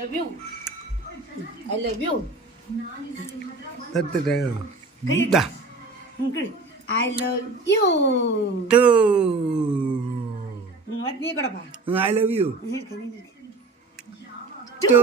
Love you I love you നിർത്തിട്ടാ I love you too നീ കൂടെ I love you to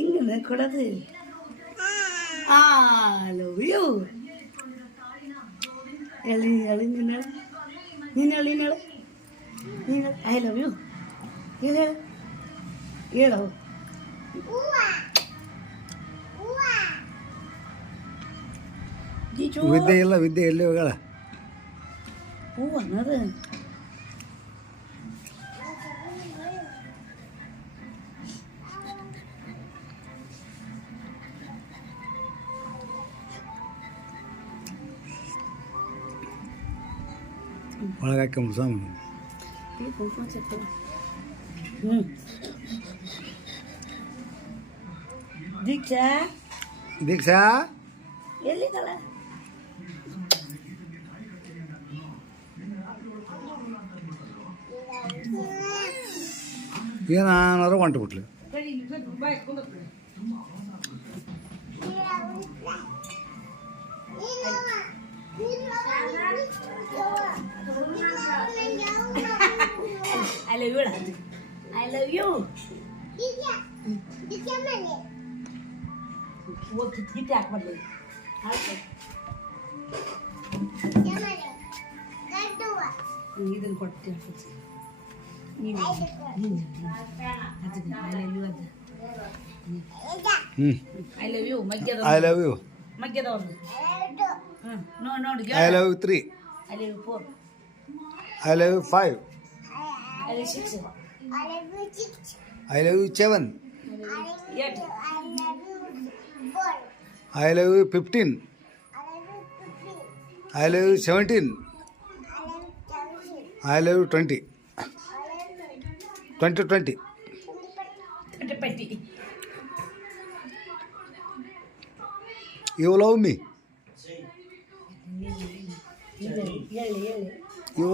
എങ്ങനെ കൂടത് ആ love you എളി എളി നിങ്ങൾ നിങ്ങൾ നിങ്ങൾ ഐ ലവ് യു 얘는 얘 나오. ವಿದ್ಯೆ ಇಲ್ಲ ವಿದ್ಯೆ ಎಲ್ಲಿ ಹೋಗಲ್ಲ ಹೂವು ಅನ್ನೋದು ಒಳಗಾಕಿ ಮುಗಿಸ ದೀಕ್ಷಾ ದೀಕ್ಷಾ ಎಲ್ಲಿದ್ದಾಳ ಏನಾದ್ರು ಹೊಂಟು ಬಿಟ್ಲು ಅಲ್ಲ ಇವಳ ಅದು I love you. वो कितनी टैक मर गई ಇದನ್ನ ಕೊಡ್ತೀನಿ ನೀವು I love you. ಮಗ್ಗದ ಐ ಲವ್ ಯು ಮಗ್ಗದ ಒಂದು ನೋಡಿ ನೋಡಿ I love you three I love you four I love you five I love you six I love you 7. I love you 4. I love you 15. I love you 17. I love you 20. 2020. 2020. You love me. You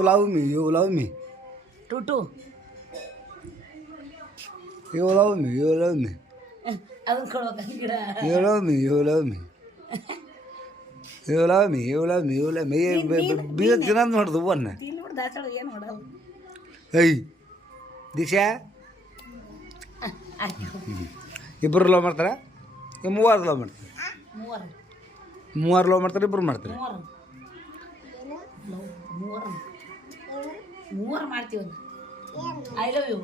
love me. You love me. Tutu. You love me, you love me. ಅದನ್ನ ಕೊಡ್ಬೇಕು ಗಿಡ You love me, you love me. You love me, ನೋಡ್ದು ಇಬ್ಬರು love ಮಾಡ್ತಾರ ಮೂವರು love ಮಾಡ್ತಾರೆ ಮೂವರು low love ಮಾಡ್ತಾರೆ ಇಬ್ಬರು ಮಾಡ್ತಾರೆ ಐ ಲವ್ ಯು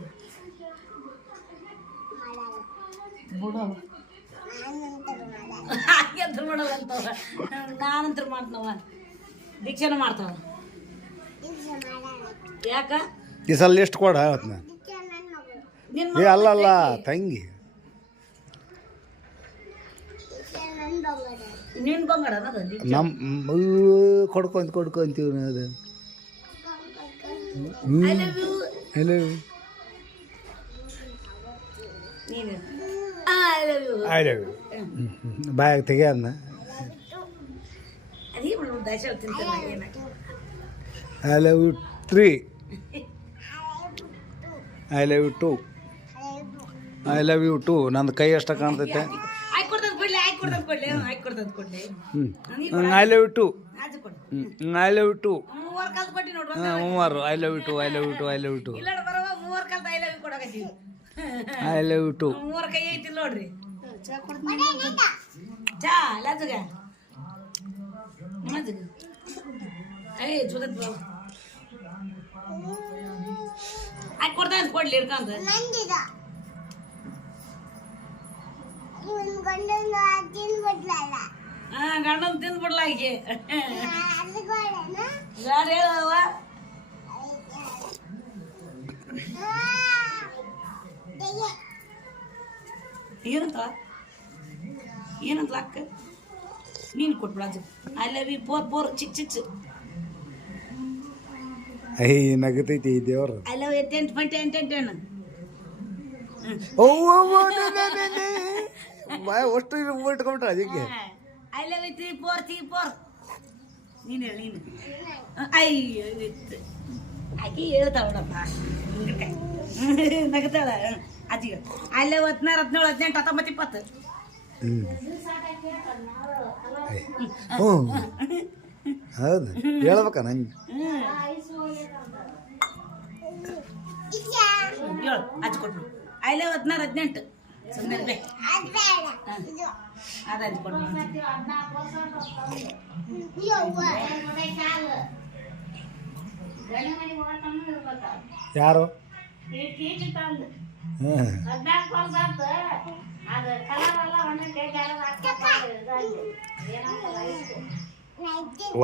ಯಾಕ ಈ ಎಷ್ಟು ಕೊಡ ತಂಗಿ ಕೊಡ್ಕೊಂತ ಕೊಡ್ಕೊಂತೀವಿ ಅದು ಐ ಲವ್ ಬಾಯಾಗ I love you three I love you two I love you two ನಂದು ಕೈ ಅಷ್ಟ ಕಾಣ್ತೈತೆ I love you two I love you two I love you two I love you two I love you two I love two ಮೂರು ಕೈ ಐತಿ ನೋಡ್ರಿ ಚಾ ಲಜಗ ಮಜಗ I ಜುಗತ್ ಬಾ ಆಯ್ ಕೊಡ್ತಾ ಅಂತ ಕೊಡ್ಲಿ ಇರ್ಕಂತ ಗಂಡನ ತಿಂದ್ಬಿಡ್ಲ ಆಕೆ ಯಾರು ಹೇಳವ ಏನಂತ ಏನಂತ ಅಕ್ಕ ನೀನು ಕೊಟ್ಬಿಡಾಜು ಐ ಲವ್ ಯು ಬೋರ್ ಬೋರ್ ಚಿಕ್ ಚಿಕ್ ಐ ನಗತೈತಿ ದೇವ್ರ ಐ ಲವ್ ಯು ಟೆಂಟ್ ಪಂಟ್ ಟೆಂಟ್ ಟೆಂಟ್ ಟೆನ್ ಓ ಓ ಓ ಬಾಯ ಅಷ್ಟು ಇಟ್ಕೊಂಡ್ಬಿಟ್ರೆ ಅದಕ್ಕೆ I love you three four three four ನೀನು ಹೇಳಿ ನೀನು ಐ ಆಕೆ ಹೇಳ್ತಾವಡಪ್ಪ ನಗತಾಳ ಅಜ್ಜಿಗೆ ಹದಿನೆಂಟು ಹತ್ತೊಂಬತ್ತು ಇಪ್ಪತ್ತು ಹ್ಞೂ ಹೌದು ಹೇಳ್ಬೇಕ ನಂಗೆ ಹೇಳು ಅಜ್ಜಿ ಕೊಟ್ಟು ಹದಿನೆಂಟು ಸುಮ್ಮನೆ ಅದು ಯಾರು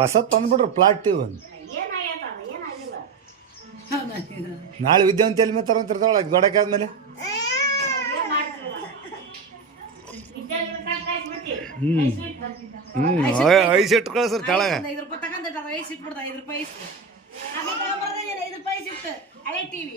ಹೊಸ ತಂದ್ಬಿಡ್ರಿ ಪ್ಲಾಟ್ ಟಿವ್ ನಾಳೆ ವಿದ್ಯಾವಂತ ಎಲ್ಲಿ ಮೇತಾರ ಅಂತ ಇರ್ತಾವಳ ಹ್ಮ್ ಹ್ಮ್ ಹ್ಞೂ ಹ್ಞೂ ಐದು ರೂಪಾಯಿ ತಗೊಂಡಿರ್ತಾರೆ ಐಸಿಟ್ಟು ಬಿಡ್ತಾರೆ ರೂಪಾಯಿ ರೂಪಾಯಿ ಟಿವಿ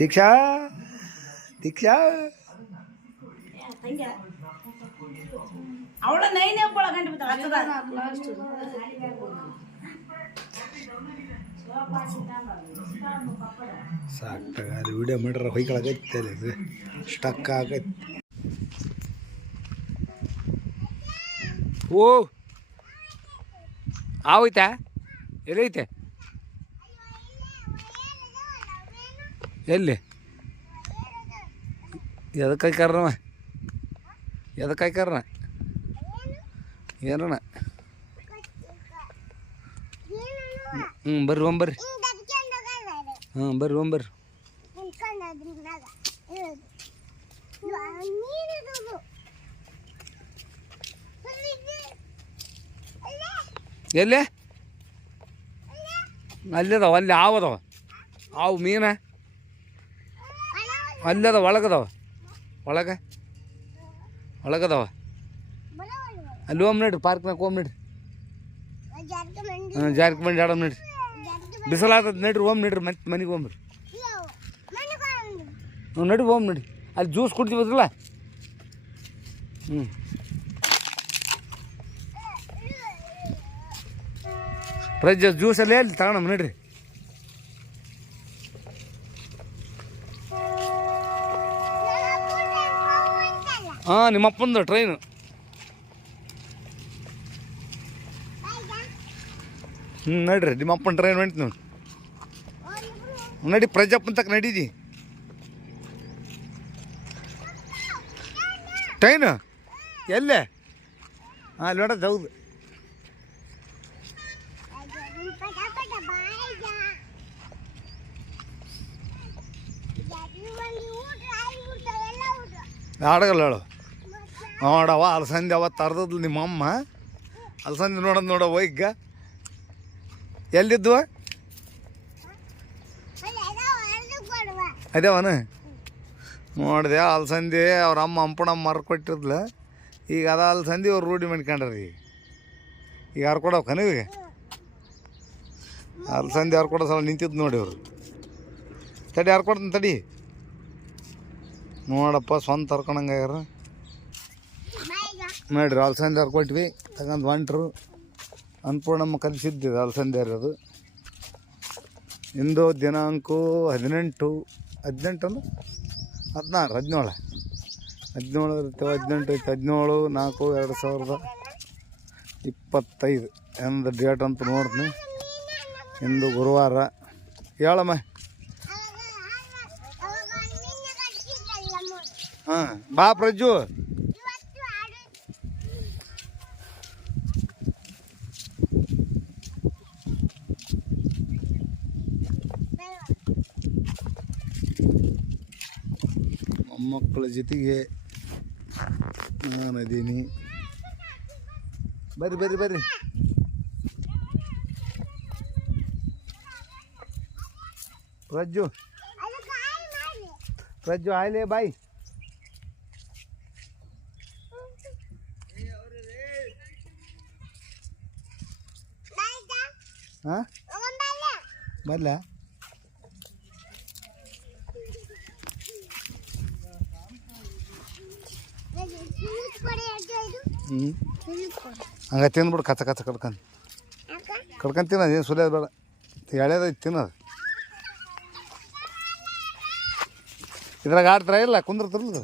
ದೀಕ್ಷಾ ದೀಕ್ಷಾ ಅವಳ ನೈನೇ ಒಬ್ಬಳ ಗಂಟು ಸಾಕ್ತಾಗ ಅದು ವಿಡಿಯೋ ಮಾಡ್ರೆ ಹೊಯ್ಕೊಳಕೈತೆ ಅದು ಸ್ಟಕ್ ಆಗೈತೆ ಓ ಆಯ್ತಾ ಎಲ್ಲೈತೆ ಎಲ್ಲಿ ಎದಕ್ಕೆ ಹಾಕ್ಯಾರನವ ಎದಕ್ಕೆ ಹಾಕ್ಯಾರನ ಏನ ಹ್ಞೂ ಬರ್ರಿ ಒಂಬರ್ರಿ ಹ್ಞೂ ಬರ್ರಿ ಒಂಬರ್ರಿ ಎಲ್ಲಿ ಅಲ್ಲಿದಾವ ಅಲ್ಲಿ ಆವದವ ಆವು ಮೀನ ಅಲ್ಲದ ಒಳಗದವ ಒಳಗೆ ಒಳಗದವ ಅಲ್ಲಿ ಹೋಮ್ ನೋಡ್ರಿ ಪಾರ್ಕ್ನಾಗ ಹೋಮ್ ನೋಡ್ರಿ ಹಾಂ ಜಾರ್ಕಂಡ್ ಆಡಮ್ ನೋಡ್ರಿ ಬಿಸಿಲಾತದ ನಡ್ರಿ ಹೋಮ್ ನೋಡ್ರಿ ಮತ್ತೆ ಮನೆಗೆ ಹೋಗ್ರಿ ಹ್ಞೂ ನಡಿ ಹೋಮ್ ನೋಡಿ ಅಲ್ಲಿ ಜ್ಯೂಸ್ ಕುಡ್ತೀವಲ್ಲ ಹ್ಞೂ ಪ್ರಜ್ಜ ಜ್ಯೂಸಲ್ಲೇ ಅಲ್ಲಿ ತಗೊಂಡಮ್ಮ ನಡ್ರಿ ಹಾಂ ನಿಮ್ಮಪ್ಪಂದು ಟ್ರೈನು ಹ್ಞೂ ನಡ್ರಿ ನಿಮ್ಮಪ್ಪನ ಟ್ರೈನ್ ಹೊಂಟು ನೀವು ನಡಿ ಪ್ರಜಾಪನ್ ತಕ್ಕ ನಡೀದಿ ಟ್ರೈನು ಎಲ್ಲೇ ಹಾಂ ಅಲ್ಲಿ ಹೊಡೋದು ಹೌದು ಆಡಗಲ್ಲ ಹೇಳು ನೋಡವ ಅಲಸಂದಿ ಅವ ಅರ್ಧದ್ಲು ನಿಮ್ಮಮ್ಮ ಅಲಸಂದಿ ನೋಡೋದು ನೋಡವ ಈಗ ಎಲ್ಲಿದ್ವ ಅದೇವನ ನೋಡಿದೆ ಅಲಸಂದಿ ಅವ್ರ ಅಮ್ಮ ಅಂಪಣ ಮರ ಈಗ ಅದ ಅಲ್ಸಂದಿ ಅವ್ರು ರೂಢಿ ಮಾಡ್ಕೊಂಡ್ರಿ ಈಗ ಈಗ ಹರ್ಕೊಡವನ ಅಲ್ಸಂದಿ ಯಾರು ಕೊಡೋ ಸಲ ನಿಂತಿದ್ದು ನೋಡಿ ಅವರು ತಡಿ ಕೊಡ್ತೀನಿ ತಡಿ ನೋಡಪ್ಪ ಸ್ವಂತ ಹರ್ಕೊಂಡಂಗಾರ ನೋಡಿರಿ ಅಲ್ಸಂದೆ ಹರ್ಕೊಟ್ವಿ ತಗೊಂಡು ಹೊಂಟ್ರು ಅನ್ನಪೂರ್ಣಮ್ಮ ಕಲಿಸಿದ್ದಿದೆ ಅಲ್ಸಂದೆ ಇರೋದು ಇಂದು ದಿನಾಂಕ ಹದಿನೆಂಟು ಹದಿನೆಂಟು ಹದಿನಾರು ಹದಿನೇಳು ಹದಿನೇಳು ಇರುತ್ತೆ ಹದಿನೆಂಟು ಐತೆ ಹದಿನೇಳು ನಾಲ್ಕು ಎರಡು ಸಾವಿರದ ಇಪ್ಪತ್ತೈದು ಎಂದ ಡೇಟ್ ಅಂತ ನೋಡ್ತೀನಿ ಇಂದು ಗುರುವಾರ ಹೇಳಮ್ಮ ಹಾಂ ಬಾ ಪ್ರಜ್ಜು ಮಕ್ಕಳ ಜೊತೆಗೆ ನಾನು ನಾನಿದ್ದೀನಿ ಬರ್ರಿ ಬರ್ರಿ ಬರ್ರಿ ರಜ್ಜು ಪ್ರಜ್ಜು ಆಯ್ಲೆ ಬಾಯ್ ಹಾಂ ಬರಲಾ ಹಂಗ ತಿನ್ಬಿಡು ಬಿಡು ಕಚ್ಚ ಕಚ್ಚ ಕಡ್ಕೊಂಡು ಕಡ್ಕೊಂಡು ತಿನ್ನೋದು ಏನು ಸುಲಿಯೋದು ಬೇಡ ಎಳೆಯೋದು ತಿನ್ನೋದು ಇದ್ರಾಗ ಆಡ್ತಾರ ಇಲ್ಲ ತರಲ್ಲ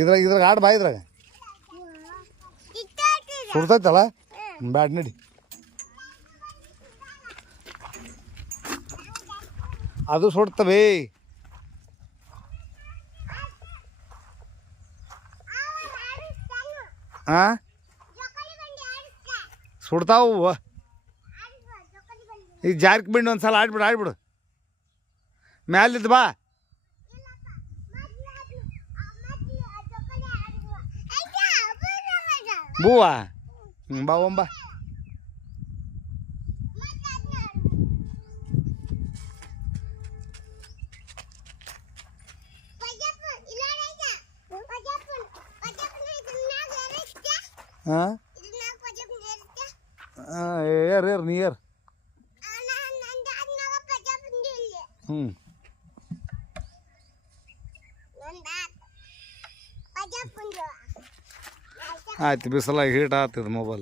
ಇದ್ರಾಗ ಇದ್ರಾಗ ಆಡ್ ಬಾ ಇದ್ರಾಗ ಸುಡ್ತೈತಲ್ಲ ಬ್ಯಾಡ್ ನಡಿ ಅದು ಸುಡ್ತವೆ ಹಾಂ ಸುಡ್ತಾವು ಈಗ ಜಾರ್ಕ್ ಬಿಂಡು ಒಂದು ಸಲ ಆಡ್ಬಿಡು ಆಡ್ಬಿಡು ಮ್ಯಾಲಿದ್ದು ಬಾ ಬೂವಾ ಹ್ಞೂ ಬಾ ಒಂಬಾ ಹಾಂ ನೀ ಹ್ಞೂ ಆಯ್ತು ಬಿಸಿಲಾಗಿ ಹೀಟ್ ಆತದ ಮೊಬೈಲ್